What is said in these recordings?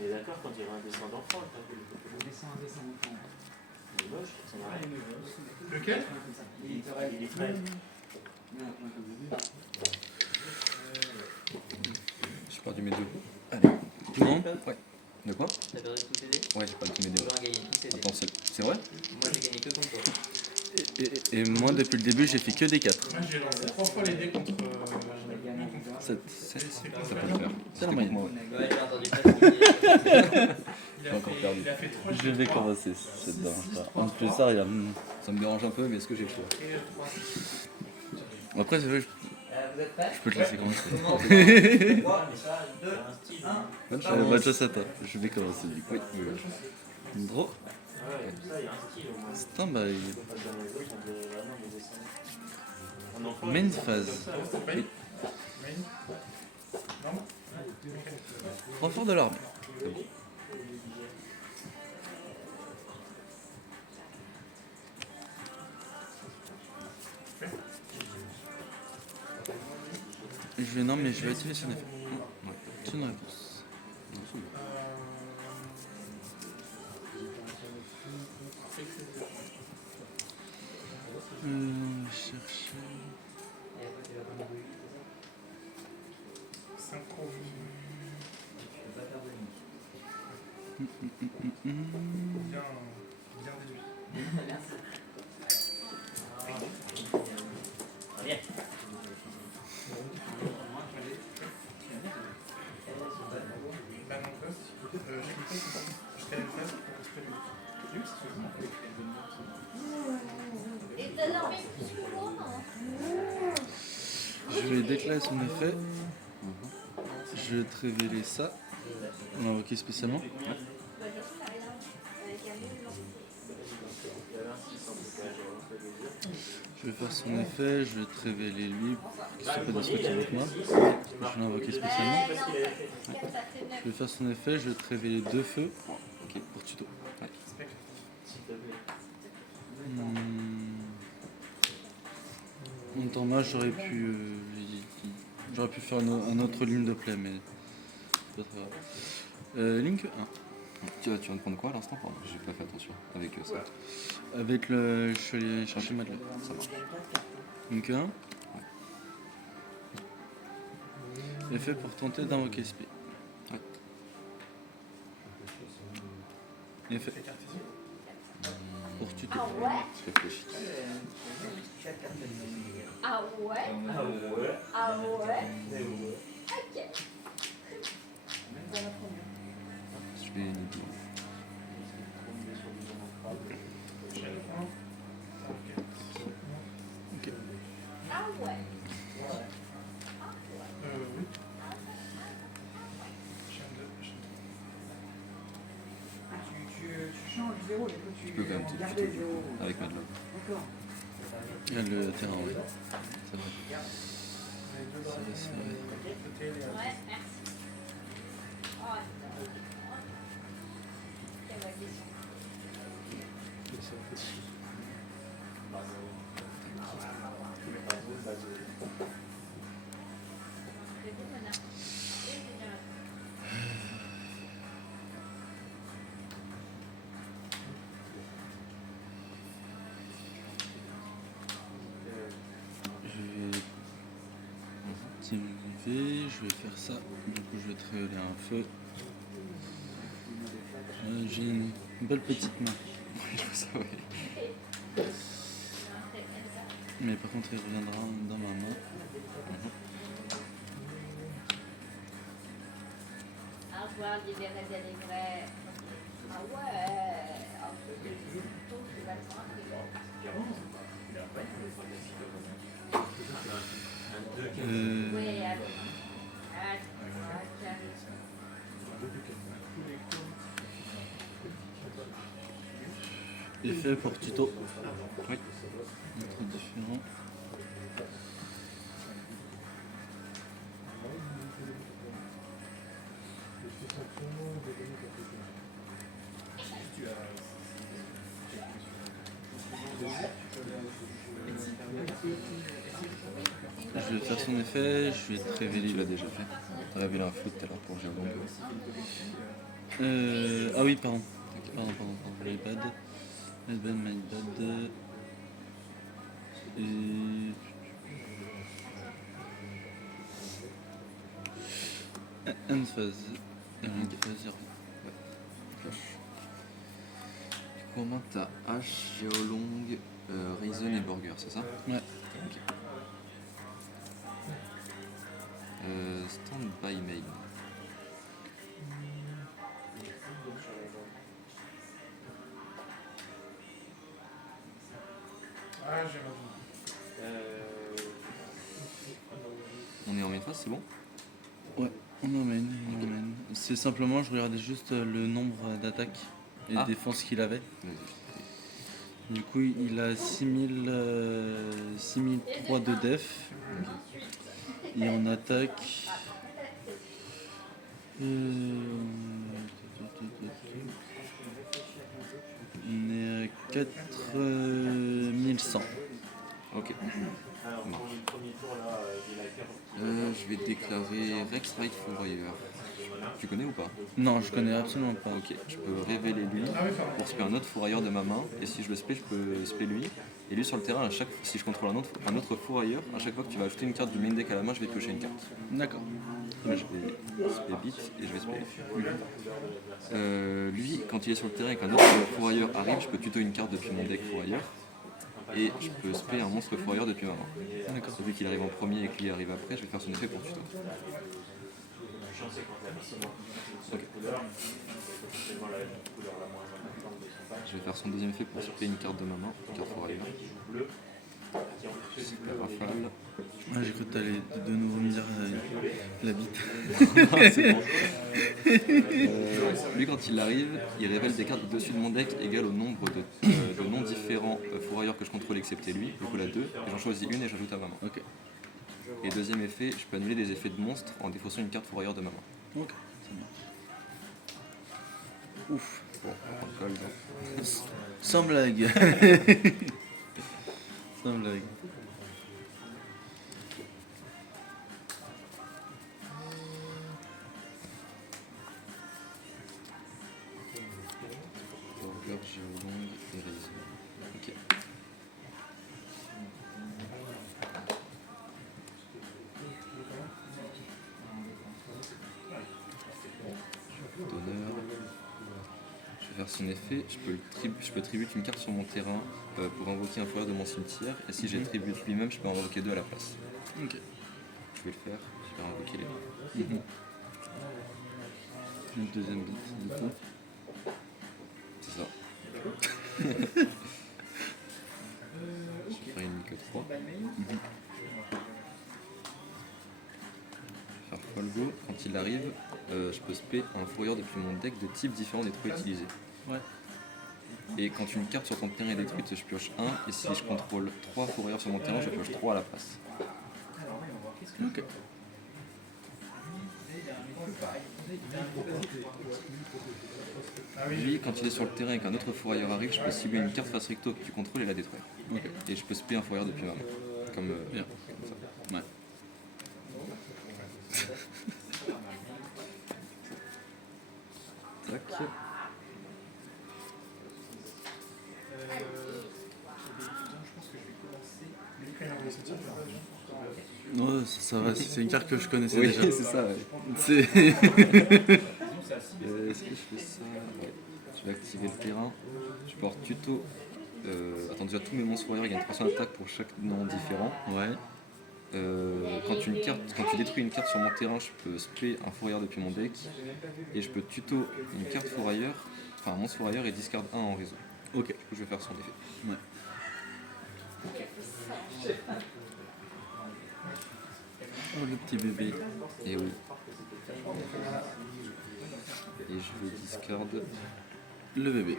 Mais d'accord, quand il y a un dessin d'enfant, le tableau. Un dessin d'enfant. Il est moche, ça n'a rien. Lequel? Il est frais. J'ai perdu mes deux. Allez. Non? Ouais. De quoi? T'as perdu tous tes dés? Ouais, j'ai perdu tous mes deux. Tu vas gagner tous tes dés. Attends, c'est vrai? Moi j'ai gagné que contre toi. Et moi, depuis le début, j'ai fait que des 4. Moi j'ai lancé 3 fois les dés contre. Ça peut le faire. C'est la moyenne. Ouais, j'ai entendu ça. Il encore perdu. a fait 3 Je vais commencer, ça te dérange pas. En plus, ça, regarde. Ça me dérange un peu, mais est-ce que j'ai le choix? Après, c'est vrai, Vous êtes prêts? je peux te laisser commencer. 3, 2, 1. Match à toi. Je vais commencer du coup. Draw. Ouais, ça, il y a un style au moins. Stand by. On peut pas le donner aux autres, on dirait vraiment des dessins. Un enfant, Main il fait phase. comme ça, ouais. Main? Non? Renfort de l'armée. C'est bon. Non, mais je vais activer son effet. Ouais. C'est une réponse. Non, c'est bon. Chercher. Synchro. Bien déduit. Merci. Bien. Je vais déclarer son effet. Je vais te révéler ça. On l'a invoqué spécialement. Je vais faire son effet, je vais te révéler lui, qui soit pas destructif avec moi. Je l'ai invoqué spécialement. Je vais faire son effet, je vais te révéler 2 feux. Ok, pour tuto. Ouais. En temps match, j'aurais pu faire une autre ligne de play, mais c'est pas très grave. Link 1. Tu viens de prendre quoi à l'instant? J'ai pas fait attention avec ça. Avec le. Je suis allé chercher Madeleine. Ça marche. Link 1. Effet pour tenter d'invoquer SP. Ouais. Effet. Pour tuto. Je réfléchis. Ah ouais? Ah ouais. Ah ouais? Ok. Je vais inhiber. Ok. Ah ouais? Oui. Tu changes 0 et toi tu Je peux quand même tout garder 0. Avec Madeleine. D'accord. Il y a le terrain, oui. C'est vrai. C'est vrai. Ouais, merci. Oh, quelle bonne question. Je vais faire ça. Du coup, je vais te révéler un feu. J'ai une belle petite main. Ça, ouais. Mais par contre, il reviendra dans ma main. Au revoir, libéré des vrais. Ah ouais. En plus, tu vas le prendre. Oui, allez. Effet pour tuto. Oui. Notre différent. Je vais faire son effet, je vais te révéler. Tu l'as déjà fait. révélé un flou tout à l'heure pour Géolong. Ah oui, pardon. Pardon. My bad. My bad. Et... End phase. End phase, Flash. Du coup, en main, t'as H, Géolong, Raisin et Burger, c'est ça? Ouais. Ok. Stand by main. Ah, j'ai raison. On est en main phase, c'est bon? Ouais, on emmène. C'est simplement, je regardais juste le nombre d'attaques et de défenses qu'il avait. Vas-y. Du coup, il a 6003 de def. Et en attaque. On est à 4100. Ok. Alors, pour le premier tour, là, il y a la carte. Je vais déclarer Rex Ride Fourvoyeur. Tu connais ou pas? Non, je connais absolument pas. Ok, je peux révéler lui pour spé un autre fourrailleur de ma main, et si je le spé, je peux spé lui. Et lui sur le terrain, si je contrôle un autre fourrailleur, à chaque fois que tu vas ajouter une carte du main deck à la main, je vais te piocher une carte. D'accord. Là, je vais spé bit et je vais spé lui, quand il est sur le terrain et qu'un autre fourrailleur arrive, je peux tuto une carte depuis mon deck fourrailleur. Et je peux spé un monstre fourrailleur depuis ma main. D'accord. Celui qui arrive en premier et qui arrive après, je vais faire son effet pour tuto. Je vais faire son deuxième effet pour spé une carte de ma main, une carte fourrailleur. Super rafale. Ah, j'ai cru que t'allais de nouveau me dire la bite. C'est bon. Lui, quand il arrive, il révèle des cartes dessus de mon deck égales au nombre de noms différents fourrailleurs que je contrôle excepté lui, du coup la 2, et j'en choisis une et j'ajoute à ma main. Ok. Et deuxième effet, je peux annuler des effets de monstre en défaussant une carte fourrailleur de ma main. Ok, c'est bien. Ouf. Bon, on prend le col, donc. Sans blague. Sans blague. Burger, Géolong et Raisin. Ok. Donneur. Je vais faire son effet, je peux tribute une carte sur mon terrain pour invoquer un fourreur de mon cimetière, et si j'ai tribute lui-même, je peux en invoquer 2 à la place. Ok. Je vais le faire, je vais invoquer les 2. Une deuxième bite du coup. C'est ça. Je ferai une que 3. Je vais faire Folgo. Quand il arrive, je peux spé un fourreur depuis mon deck de types différents des trous utilisés. Ouais. Et quand une carte sur ton terrain est détruite, je pioche 1. Et si je contrôle 3 fourreurs sur mon terrain, je pioche 3 à la place. Ok. Lui, quand il est sur le terrain et qu'un autre fourrailleur arrive, je peux cibler une carte face recto que tu contrôles et la détruire. Ok. Et je peux spé un fourrailleur depuis ma main. Comme, Bien. comme ça. Ouais. Tac. Ouais, ça va, c'est une carte que je connaissais Oui, déjà. c'est ça, ouais. C'est... Est-ce que je fais ça? Ouais. Je vais activer le terrain. Je porte tuto. Attends, déjà tous mes monstres fourrailleurs gagnent 300 d'attaque pour chaque nom différent. Ouais. Quand tu détruis une carte sur mon terrain, je peux spé un fourrailleur depuis mon deck. Et je peux tuto une carte fourrailleur, enfin un monstre fourrailleur et discard 1 en réseau. Ok. Du coup, je vais faire son effet. Ouais. Oh, le petit bébé. Et oui. Et je vais discard. Le bébé.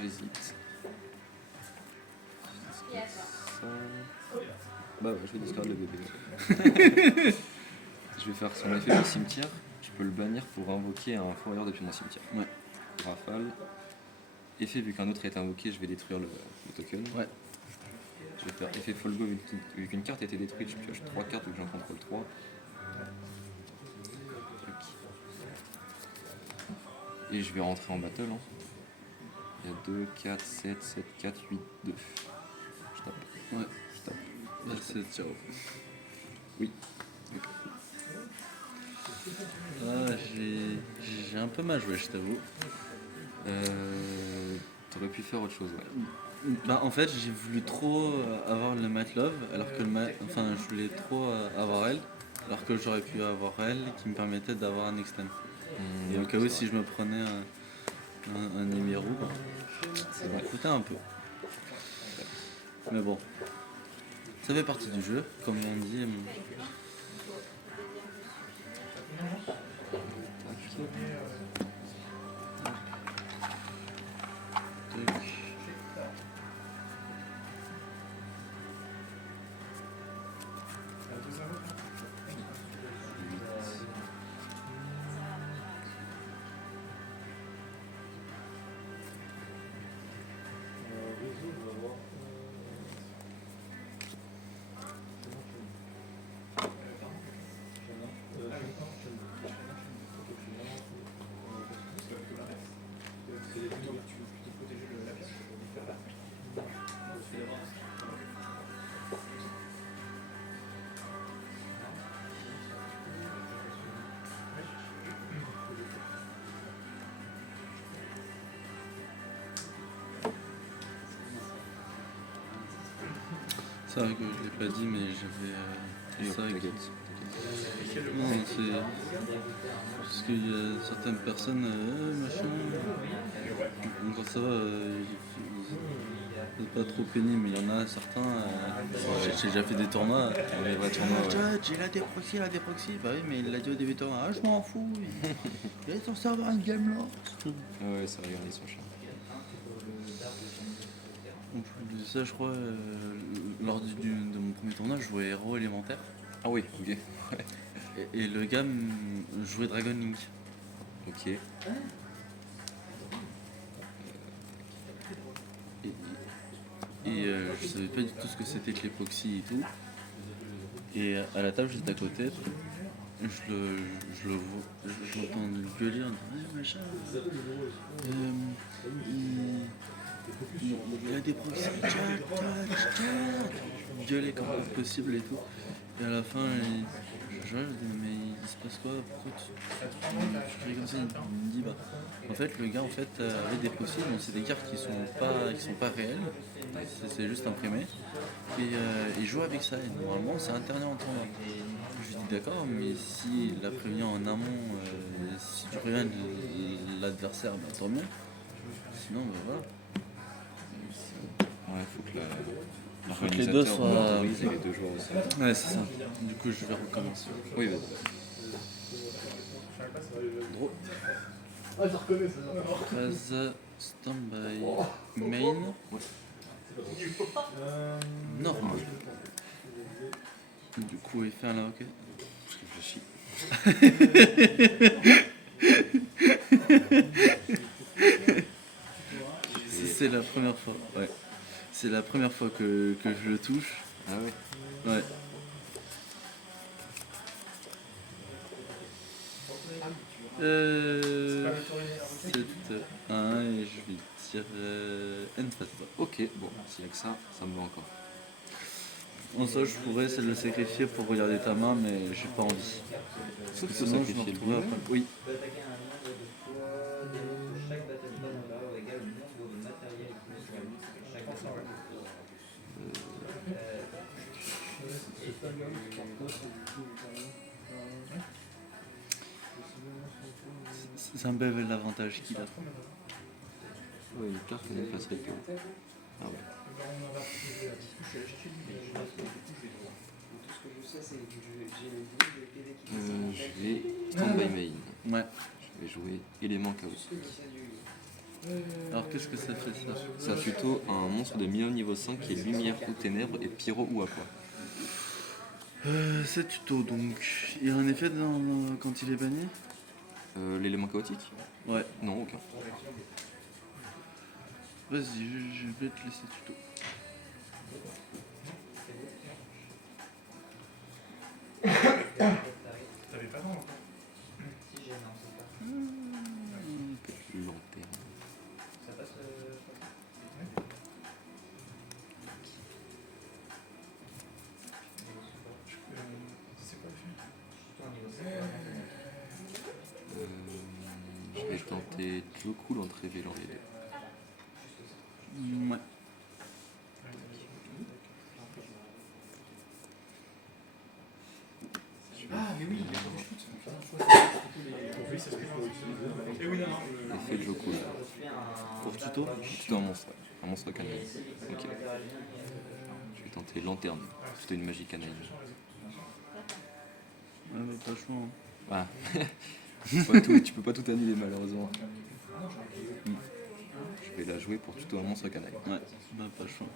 J'hésite. Ça. Bah ouais, je vais discard le bébé. Je vais faire son effet au cimetière. Je peux le bannir pour invoquer un fourrailleur depuis mon cimetière. Ouais. Rafale. Effet, vu qu'un autre est invoqué, je vais détruire le token. Ouais. Je vais faire effet Folgo, vu qu'une carte a été détruite, je pioche 3 cartes vu que j'en contrôle 3. Et je vais rentrer en battle. Hein. Il y a 2, 4, 7, 7, 4, 8, 2. Je tape. Ouais. Je tape. Là, c'est ciao. Oui. Ah, j'ai un peu mal joué, je t'avoue. T'aurais pu faire autre chose, ouais. Bah, en fait, j'ai voulu trop avoir le Mat Love, alors que enfin, je voulais trop avoir elle, alors que j'aurais pu avoir elle qui me permettait d'avoir un extend. Et au cas où, si je me prenais un numéro, ça m'a coûté un peu. Mais bon, ça fait partie du jeu, comme on dit. Tac. Réseau, on va voir. C'est vrai que je l'ai pas dit, mais j'avais ça avec. Non, c'est parce qu'il y a certaines personnes, machin. Encore ça va, c'est pas trop pénible, mais il y en a certains. J'ai déjà fait des tournois. Les vrais tournois, ouais. J'ai la déproxy. Bah oui, mais il l'a dit au début du tournoi. Ah, je m'en fous. Il est censé avoir une game là. Ouais, ça regarde, ils sont chiants. En plus de ça, je crois, lors de mon premier tournoi, je jouais héros élémentaire. Ah oui, ok. Et le gars jouait Dragon Link. Ok. Je savais pas du tout ce que c'était que l'époxy et tout. Et à la table juste à côté, je l'entends gueuler en disant ah, machin. Il a des proxys, gueuler comme pas possible et tout. Et à la fin, je dis mais il se passe quoi? Pourquoi tu cries comme ça? Il me dit bah en fait le gars en fait avait des proxys, mais c'est des cartes qui sont pas réelles, c'est juste imprimé. Et il joue avec ça et normalement c'est interdit en tournoi. Je lui dis d'accord, mais s'il l'a prévenu en amont, si tu préviens l'adversaire, bah tant mieux. Sinon bah voilà. Ouais, faut que Faut que les deux soient. autorise et les deux joueurs aussi. Ouais, c'est ça. Du coup, je vais recommencer. Oui, vas-y. Draw. Ah, je reconnais ça. 13, stand-by, main, normal. Du coup, il fait un lock. Je réfléchis. C'est la première fois. Ouais. C'est la première fois que je le touche. Ah ouais. Ouais. Euh... 7, 1 et je vais tirer N face bas. Ok, bon, s'il y a que ça, ça me va encore. En ça, je pourrais essayer de le sacrifier pour regarder ta main, mais j'ai pas envie. Parce que sinon, je me sacrifier le retrouve après. Oui. C'est un bel l'avantage qu'il a. Ouais, une carte qu'on ne passerait que. Ah ouais. Je vais stand-by main. Ouais. Je vais jouer élément chaos. Alors qu'est-ce que ça fait ça? Ça a plutôt un monstre de minimum niveau 5 qui est lumière ou ténèbres et pyro ou aqua. C'est tuto donc. Il y a un effet quand il est banni? L'élément chaotique? Ouais. Non, aucun. Vas-y, je vais te laisser tuto. T'avais pas non. Ok. vais tenter Joe Cool en te révélant les deux. Ouais. Ah, mais oui, les shoot. Pour lui, ça se fait. Et oui, non, non. Effet Joe Cool. Pour tuto? Tuto un monstre. Un monstre canaille. Ok. Je vais tenter Lanterne. Tuto une magie canaille. Ouais, mais pas chaud. Hein. Ah. Tu peux pas tout annuler malheureusement. Je vais la jouer pour tuto un monstre canaille. Ouais, bah pas chaud.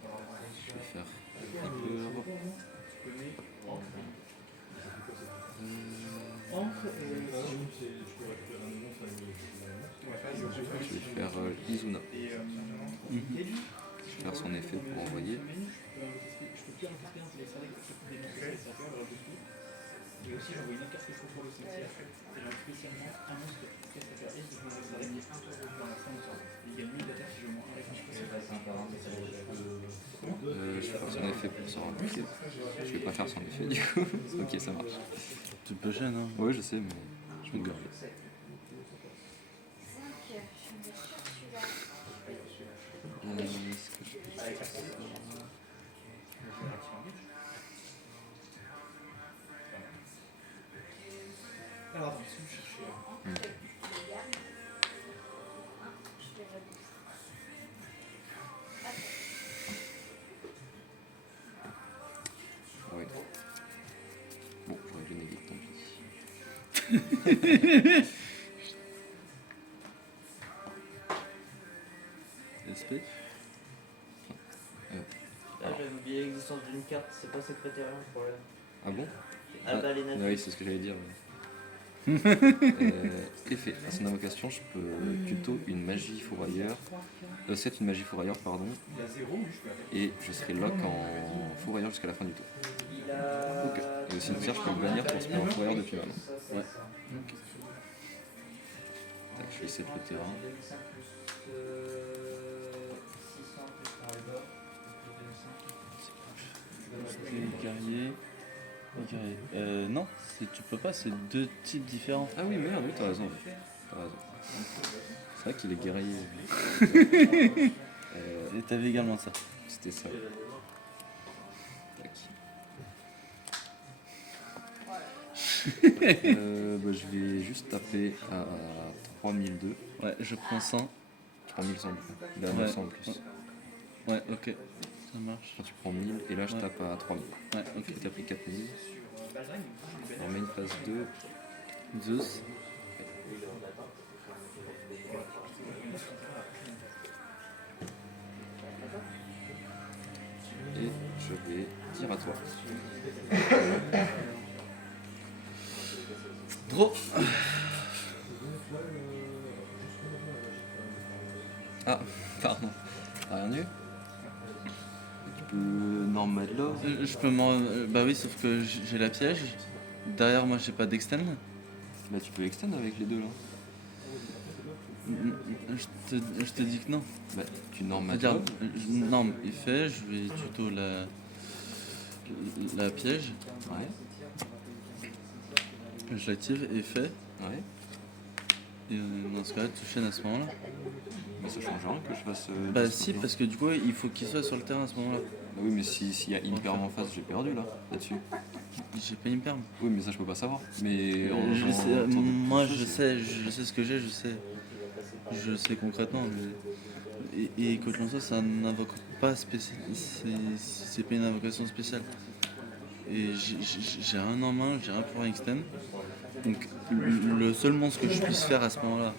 Je vais faire peur. Je vais faire Izuna. Je vais faire son effet pour envoyer. Je vais faire son effet pour se remplacer. Je vais pas faire son effet du coup. Ok, ça marche. Tu peux gêner, hein. Ouais, je sais, mais je vais te garder. Zach, je vais mettre celui-là. Est-ce que je peux faire ça? Alors, attends, si vous cherchez. Je vais rebooster. Ah oui. Bon, j'aurais dû néguer, tant pis. SP? Ah, j'avais oublié l'existence d'une carte, c'est pas secrétaire le problème. Ah bon? Ah bah les natifs. Oui, c'est ce que j'allais dire. Ouais. Effet. À son invocation, je peux tuto une magie fourrailleur. C'est une magie fourrailleur, pardon. Il a 0, lui, je peux aller. Et je serai lock en fourrailleur jusqu'à la fin du tour. Il a... Ok. Et au cimetière, je peux le bannir pour se mettre en fourrailleur depuis maintenant. Ouais. Tac, je vais set le terrain. Les guerriers. Non, tu peux pas, c'est deux types différents. Ah oui, merde, oui, t'as raison. T'as raison. C'est vrai qu'il est guerrier. Et t'avais également ça. C'était ça. Tac. Je vais juste taper à 3002. Ouais, je prends 100. 3100 du coup. Il a 900 en plus. Ouais, ok. Ça marche. Quand tu prends 1000 et là je Ouais. tape à 3000. Ouais, ok. Et t'as pris 4000. On met une phase 2. Zeus. Et je vais dire à toi. Draw. Ah, pardon. Rien eu. Tu peux normal là. Je peux m'en. Bah oui, sauf que j'ai la piège. Derrière moi, j'ai pas d'extend. Bah tu peux extend avec les deux là. Je te dis que non. Bah tu normal C'est-à-dire, là. non, il fait, je vais tuto la piège. Ouais. Je l'active et fait. Ouais. Et dans ce cas-là, tu chaînes à ce moment-là. Mais ça change rien que je fasse. Bah si, parce que du coup, il faut qu'il soit sur le terrain à ce moment-là. Bah oui, mais s'il y a Imperm en face, j'ai perdu là-dessus. J'ai pas une perme. Oui, mais ça je peux pas savoir. Mais Moi, je sais ce que j'ai, je sais concrètement. Mais... Et quoi qu'il en soit, ça n'invoque pas spécial. C'est pas une invocation spéciale. Et j'ai rien en main, j'ai rien pour extend. Donc le seul monstre que je puisse faire à ce moment-là,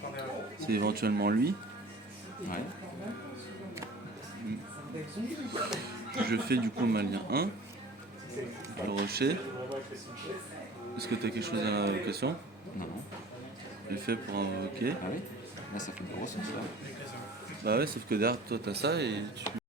c'est éventuellement lui. Ouais. Je fais du coup ma lien 1. Le rocher. Est-ce que tu as quelque chose à l'invocation? Non. Je fais pour invoquer. Ah oui. Là ça fait des ressources là. Bah ouais, sauf que derrière toi t'as ça et tu